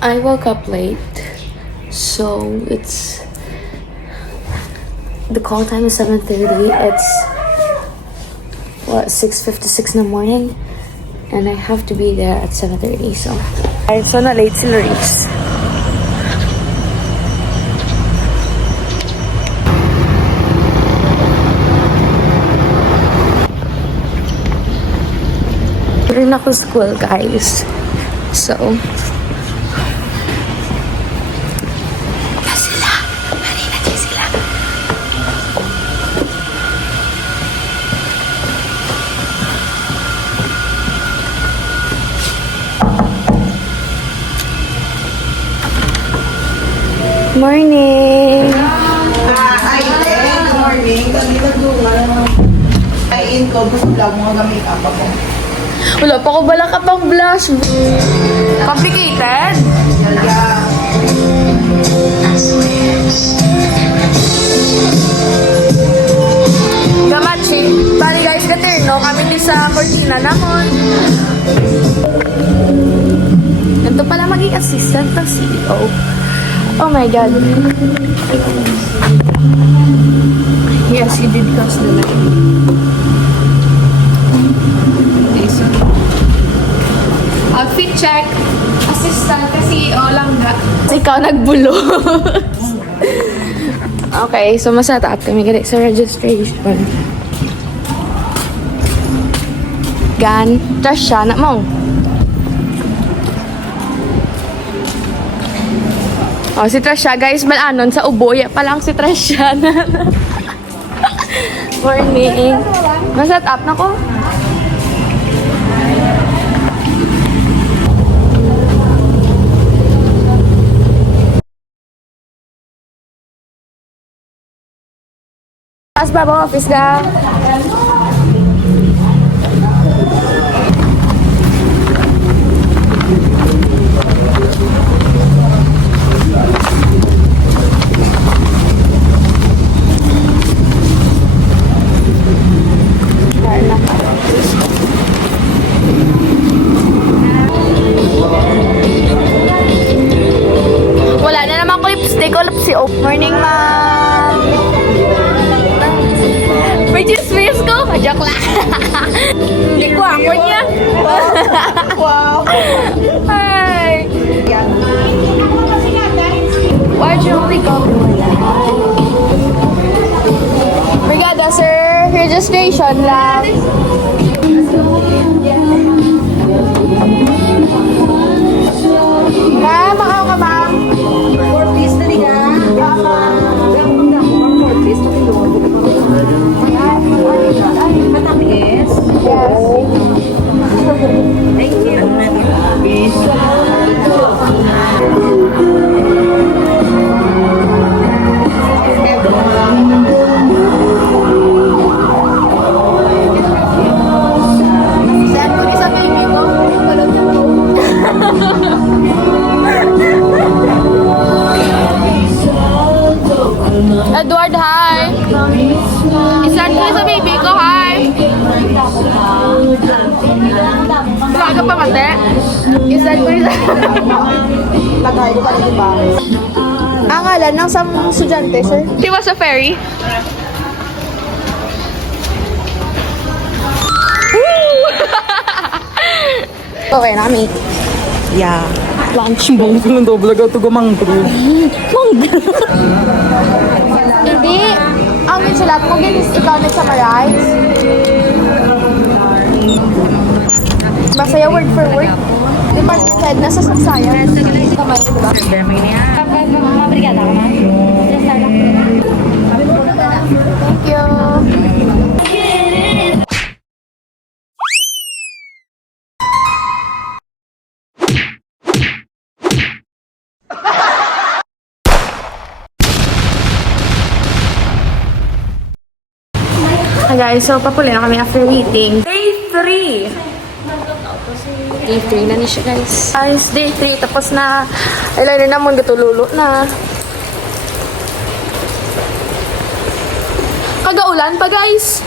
I woke up late, so the call time is 7:30. It's 6:56 in the morning, and I have to be there at 7:30. So na late si Loris. Rin ako school, guys. So morning! Hi, good morning. Kami nagdungan. Kain ko, gusto lang mo gamit apa ko. Wala pa ko bala ka pang blush. Complicated? Yeah. Gamachi. Bali guys, katerno. Kami di sa Cortina namon. Ganito pala maging assistant ng CEO. Oh my God. Yes, you did cross the line. Outfit check. Assistant kasi Olangga. Ikaw nagbulo. Okay, so masataat kami gali sa registration. Gan, Tasha, na mo. Oh, si Tasha, guys, malanon sa uboy pa lang si Tasha. Morning. Masat up na ko. Pas ba office ka? Wala na naman ko lipstick o lipsi. Oh, morning, ma'am. May chismis ko. Joke lang. Hindi ko ako niya. Wow. Hi. Why'd you only go? Brigada, sir. Registration lang. Ma'am, makaw ka, ma'am. 4 piece na niya. 4 piece na niya. Matamis? Yes. Thank you. Saan ko ni sa baby ko? Edward, hi! Isan ko sa baby ko, hi! Wala ka pa mate? Isan ko sa... Lagay ko pa rin ba? Ang ngalan ng isang estudyante, sir? Di ba sa ferry? Woo! Okay na kami. Yeah. Lunch mo. Gusto lang doble ka ito gamangkro. Hindi. Ang sulat mo, ginis ikaw nag-summarize. Masaya word for word. Department head, nasa science. Kamay, diba? Mabrigada ka, ma'am? Yes, sir. Thank you. Hi guys, so papuli na kami after meeting. Day 3! Day 3 na ni siya guys. Guys, day 3 tapos na. Ilan na naman gatululo na. Kagaulan pa guys.